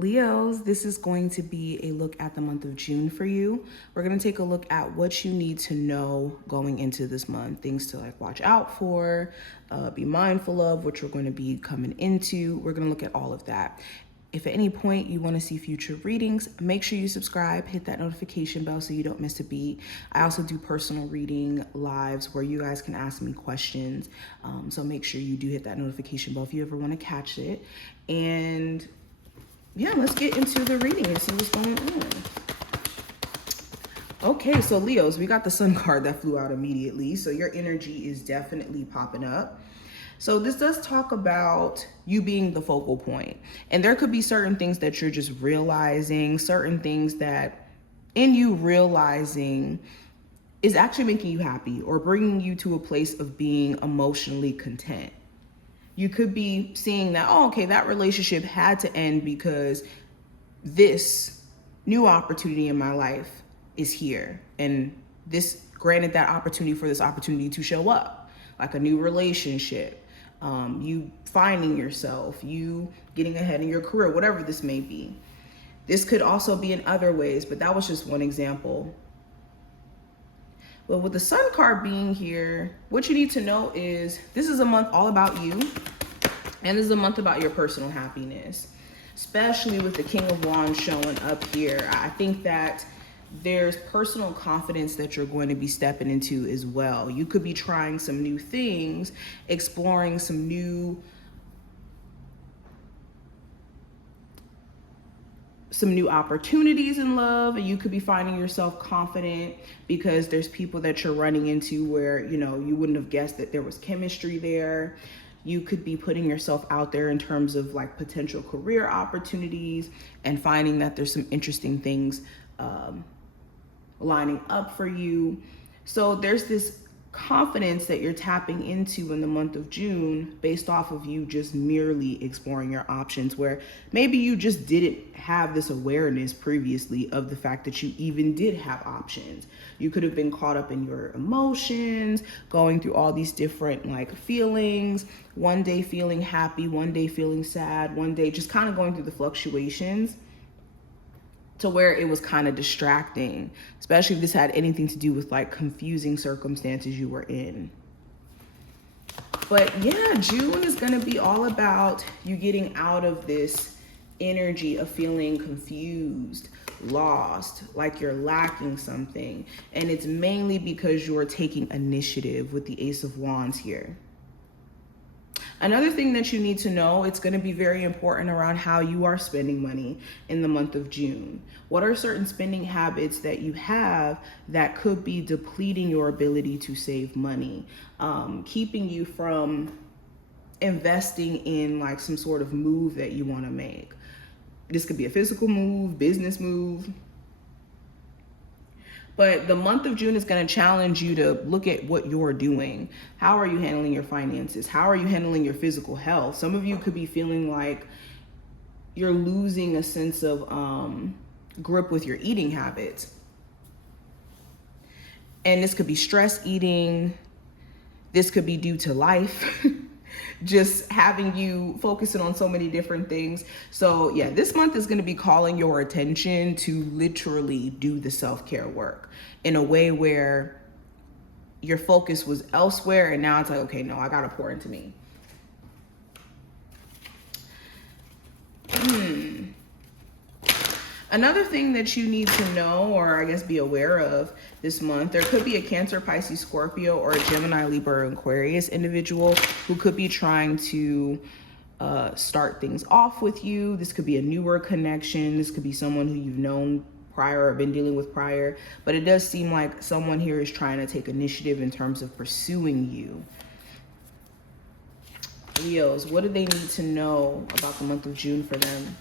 Leos, this is going to be a look at the month of June for you. We're going to take a look at what you need to know going into this month, things to like watch out for, be mindful of, what you're going to be coming into. We're going to look at all of that. If at any point you want to see future readings, make sure you subscribe, hit that notification bell so you don't miss a beat. I also do personal reading lives where you guys can ask me questions. So make sure you do hit that notification bell if you ever want to catch it. And yeah, let's get into the reading and see what's going on. Okay, so Leos, we got the Sun card that flew out immediately. So your energy is definitely popping up. So this does talk about you being the focal point. And there could be certain things that you're just realizing, certain things that in you realizing is actually making you happy or bringing you to a place of being emotionally content. You could be seeing that, oh, okay, that relationship had to end because this new opportunity in my life is here. And this granted that opportunity for this opportunity to show up, like a new relationship, you finding yourself, you getting ahead in your career, whatever this may be. This could also be in other ways, but that was just one example. But with the Sun card being here, what you need to know is this is a month all about you. And this is a month about your personal happiness, especially with the King of Wands showing up here. I think that there's personal confidence that you're going to be stepping into as well. You could be trying some new things, exploring some new opportunities in love, and you could be finding yourself confident because there's people that you're running into where, you know, you wouldn't have guessed that there was chemistry there. You could be putting yourself out there in terms of like potential career opportunities and finding that there's some interesting things lining up for you. So there's this confidence that you're tapping into in the month of June based off of you just merely exploring your options, where maybe you just didn't have this awareness previously of the fact that you even did have options. You could have been caught up in your emotions, going through all these different like feelings, one day feeling happy, one day feeling sad, one day just kind of going through the fluctuations to where it was kind of distracting, especially if this had anything to do with like confusing circumstances you were in. But yeah, June is going to be all about you getting out of this energy of feeling confused, lost, like you're lacking something. And it's mainly because you're taking initiative with the Ace of Wands here. Another thing that you need to know, it's going to be very important around how you are spending money in the month of June. What are certain spending habits that you have that could be depleting your ability to save money, keeping you from investing in like some sort of move that you want to make? This could be a physical move, business move. But the month of June is going to challenge you to look at what you're doing. How are you handling your finances? How are you handling your physical health? Some of you could be feeling like you're losing a sense of grip with your eating habits. And this could be stress eating. This could be due to life. Just having you focusing on so many different things. So yeah, this month is going to be calling your attention to literally do the self-care work in a way where your focus was elsewhere and now it's like, okay, no, I got to pour into me. Another thing that you need to know, or I guess be aware of this month, there could be a Cancer, Pisces, Scorpio, or a Gemini, Libra, Aquarius individual who could be trying to start things off with you. This could be a newer connection. This could be someone who you've known prior or been dealing with prior. But it does seem like someone here is trying to take initiative in terms of pursuing you. Leos, what do they need to know about the month of June for them?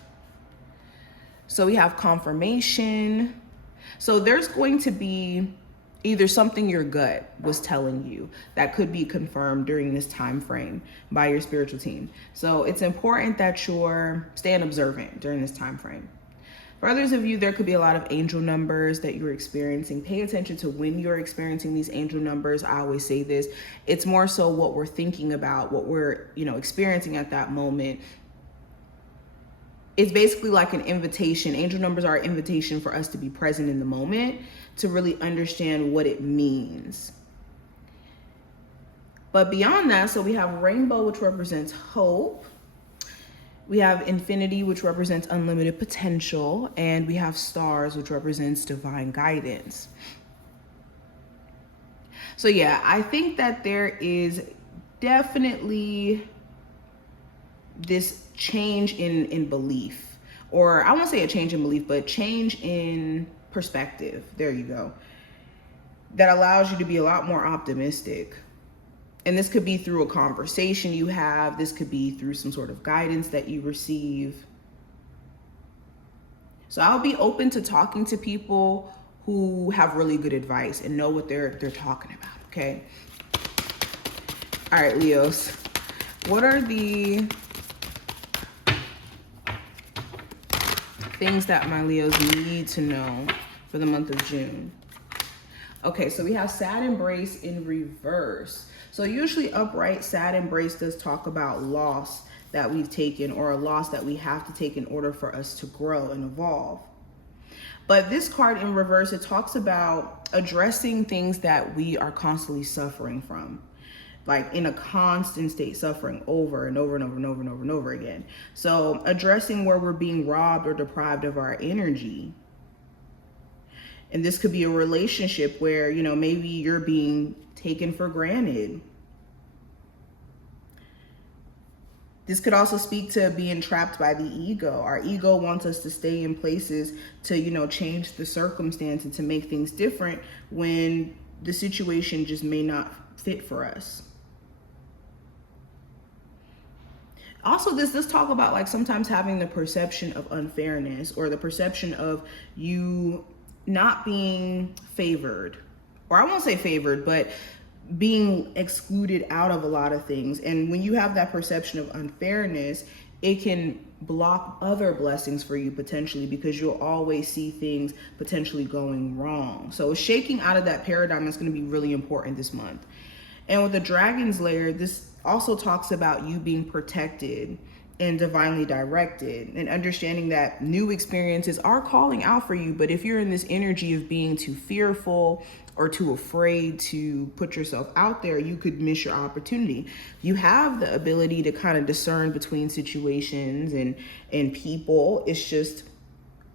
So we have confirmation. So there's going to be either something your gut was telling you that could be confirmed during this time frame by your spiritual team. So it's important that you're staying observant during this time frame. For others of you, there could be a lot of angel numbers that you're experiencing. Pay attention to when you're experiencing these angel numbers. I always say this. It's more so what we're thinking about, what we're, experiencing at that moment it's basically like an invitation. Angel numbers are an invitation for us to be present in the moment, to really understand what it means. But beyond that, so we have rainbow, which represents hope. We have infinity, which represents unlimited potential. And we have stars, which represents divine guidance. So yeah, I think that there is definitely this change in belief, or I won't say a change in belief, but change in perspective. There you go. That allows you to be a lot more optimistic. And this could be through a conversation you have. This could be through some sort of guidance that you receive. So I'll be open to talking to people who have really good advice and know what they're talking about, okay? All right, Leos. What are the things that my Leos need to know for the month of June? Okay, so we have sad embrace in reverse. So usually upright sad embrace does talk about loss that we've taken, or a loss that we have to take in order for us to grow and evolve. But this card in reverse, it talks about addressing things that we are constantly suffering from, like in a constant state, suffering over and over and over and over and over and over again. So addressing where we're being robbed or deprived of our energy. And this could be a relationship where, you know, maybe you're being taken for granted. This could also speak to being trapped by the ego. Our ego wants us to stay in places to, you know, change the circumstance and to make things different when the situation just may not fit for us. Also, this does talk about like sometimes having the perception of unfairness, or the perception of you not being favored, or I won't say favored, but being excluded out of a lot of things. And when you have that perception of unfairness, it can block other blessings for you potentially, because you'll always see things potentially going wrong. So shaking out of that paradigm is going to be really important this month. And with the dragon's lair, this also talks about you being protected and divinely directed, and understanding that new experiences are calling out for you. But if you're in this energy of being too fearful or too afraid to put yourself out there, you could miss your opportunity. You have the ability to kind of discern between situations and people. It's just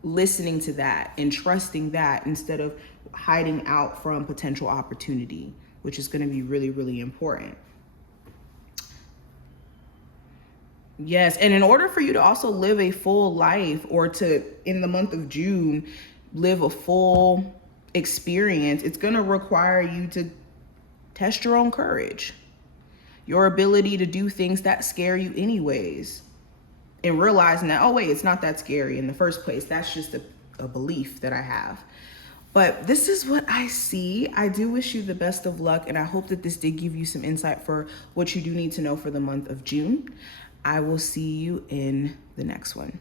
listening to that and trusting that instead of hiding out from potential opportunity, which is going to be really, really important. Yes, and in order for you to also live a full life, or to, in the month of June, live a full experience, it's going to require you to test your own courage, your ability to do things that scare you anyways, and realizing that, oh wait, it's not that scary in the first place. That's just a belief that I have. But this is what I see. I do wish you the best of luck, and I hope that this did give you some insight for what you do need to know for the month of June. I will see you in the next one.